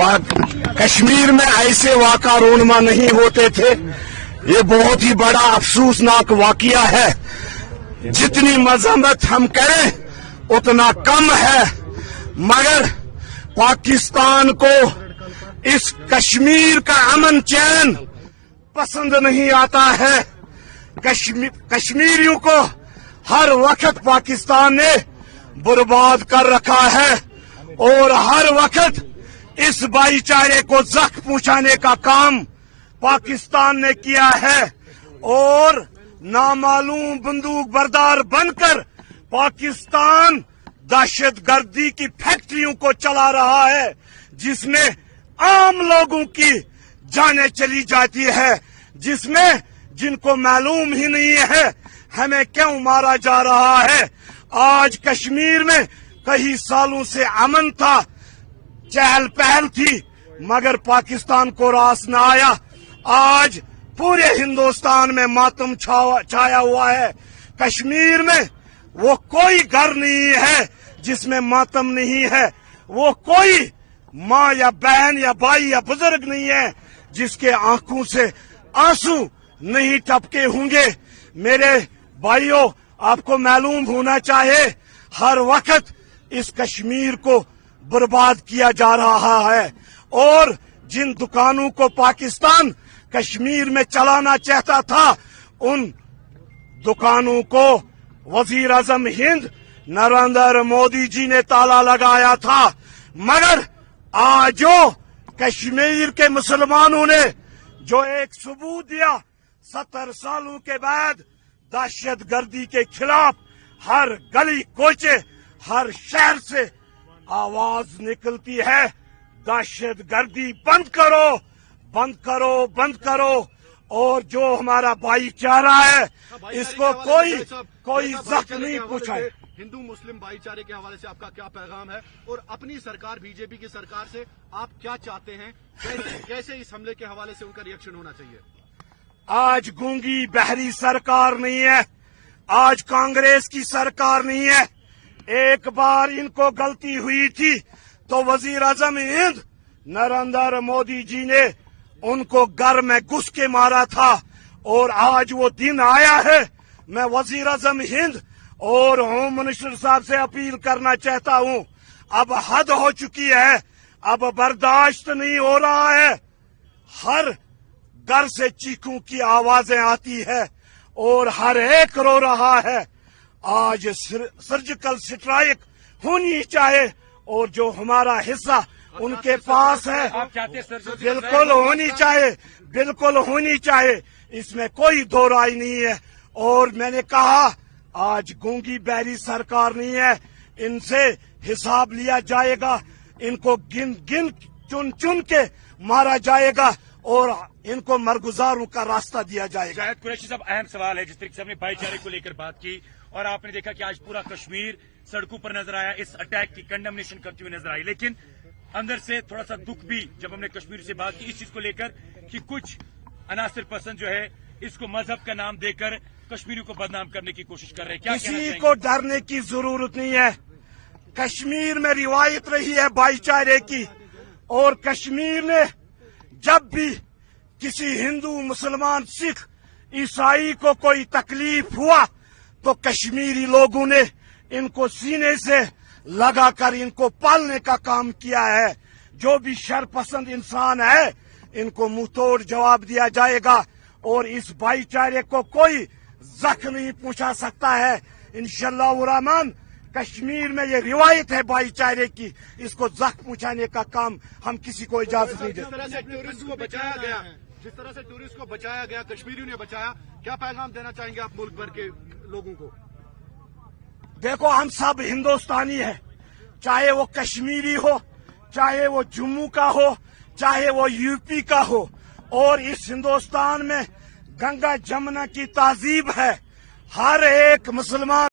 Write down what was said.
कश्मीर में ऐसे वाक़ा रोनमा नहीं होते थे। ये बहुत ही बड़ा अफसोसनाक वाक़या है। जितनी मजम्मत हम करें उतना कम है, मगर पाकिस्तान को इस कश्मीर का अमन चैन पसंद नहीं आता है। कश्मीरियों को हर वक्त पाकिस्तान ने बर्बाद कर रखा है और हर वक्त इस भाईचारे को जख्म पहुंचाने का काम पाकिस्तान ने किया है और नामालूम बंदूक बरदार बनकर पाकिस्तान दहशतगर्दी की फैक्ट्रियों को चला रहा है, जिसमें आम लोगों की जानें चली जाती है, जिसमें जिनको मालूम ही नहीं है हमें क्यों मारा जा रहा है। आज कश्मीर में कई सालों से अमन था, चहल पहल थी, मगर पाकिस्तान को रास न आया। आज पूरे हिंदुस्तान में मातम छाया हुआ है। कश्मीर में वो कोई घर नहीं है जिसमें मातम नहीं है, वो कोई माँ या बहन या भाई या बुजुर्ग नहीं है जिसके आंखों से आंसू नहीं टपके होंगे। मेरे भाइयों, आपको मालूम होना चाहिए हर वक्त इस कश्मीर को बर्बाद किया जा रहा है और जिन दुकानों को पाकिस्तान कश्मीर में चलाना चाहता था उन दुकानों को वजीर आजम हिंद नरेंद्र मोदी जी ने ताला लगाया था, मगर आज जो कश्मीर के मुसलमानों ने जो एक सबूत दिया 70 सालों के बाद दहशतगर्दी के खिलाफ हर गली कोचे हर शहर से आवाज निकलती है, दहशतगर्दी बंद करो, बंद करो, बंद करो। और जो हमारा भाईचारा है इसको कोई जख्म नहीं पहुंचाए। हिंदू मुस्लिम भाईचारे के हवाले से आपका क्या पैगाम है और अपनी सरकार बीजेपी की सरकार से आप क्या चाहते हैं, कैसे इस हमले के हवाले से उनका रिएक्शन होना चाहिए? आज गूंगी बहरी सरकार नहीं है, आज कांग्रेस की सरकार नहीं है। एक बार इनको गलती हुई थी तो वजीर आजम हिंद नरेंद्र मोदी जी ने उनको घर में घुस के मारा था और आज वो दिन आया है। मैं वजीर आजम हिंद और होम मिनिस्टर साहब से अपील करना चाहता हूं, अब हद हो चुकी है, अब बर्दाश्त नहीं हो रहा है। हर घर से चीखों की आवाजें आती है और हर एक रो रहा है। आज सर्जिकल स्ट्राइक होनी चाहिए और जो हमारा हिस्सा उनके पास है बिल्कुल होनी चाहिए, बिल्कुल होनी चाहिए, इसमें कोई दो राय नहीं है। और मैंने कहा आज गूंगी बहरी सरकार नहीं है, इनसे हिसाब लिया जाएगा, इनको गिन गिन चुन चुन के मारा जाएगा और इनको मरगुजारों का रास्ता दिया जाएगा। शायद कुरैशी साहब, अहम सवाल है, जिस तरीके से हमने भाईचारे को लेकर बात की और आपने देखा कि आज पूरा कश्मीर सड़कों पर नजर आया, इस अटैक की कंडेमनेशन करती हुई नजर आई, लेकिन अंदर से थोड़ा सा दुख भी जब हमने कश्मीर से बात की इस चीज को लेकर कि कुछ अनासिर पसंद जो है इसको मजहब का नाम देकर कश्मीरियों को बदनाम करने की कोशिश कर रहे हैं। क्या किसी को डरने की जरूरत नहीं है। कश्मीर में रिवायत रही है भाईचारे की और कश्मीर ने जब भी किसी हिंदू मुसलमान सिख ईसाई को कोई तकलीफ हुआ तो कश्मीरी लोगों ने इनको सीने से लगाकर इनको पालने का काम किया है। जो भी शरपसंद इंसान है इनको मुंहतोड़ जवाब दिया जाएगा और इस भाईचारे को कोई जख्म नहीं पहुंचा सकता है। इंशाअल्लाह रहमान कश्मीर में ये रिवायत है भाईचारे की, इसको जख्म पहुंचाने का काम हम किसी को इजाजत नहीं देते। जिस तरह से टूरिस्ट को बचाया गया, कश्मीरियों ने बचाया, क्या पैगाम देना चाहेंगे आप मुल्क भर के लोगों को? देखो, हम सब हिंदुस्तानी हैं, चाहे वो कश्मीरी हो, चाहे वो जम्मू का हो, चाहे वो यूपी का हो, और इस हिंदुस्तान में गंगा जमुना की तहजीब है। हर एक मुसलमान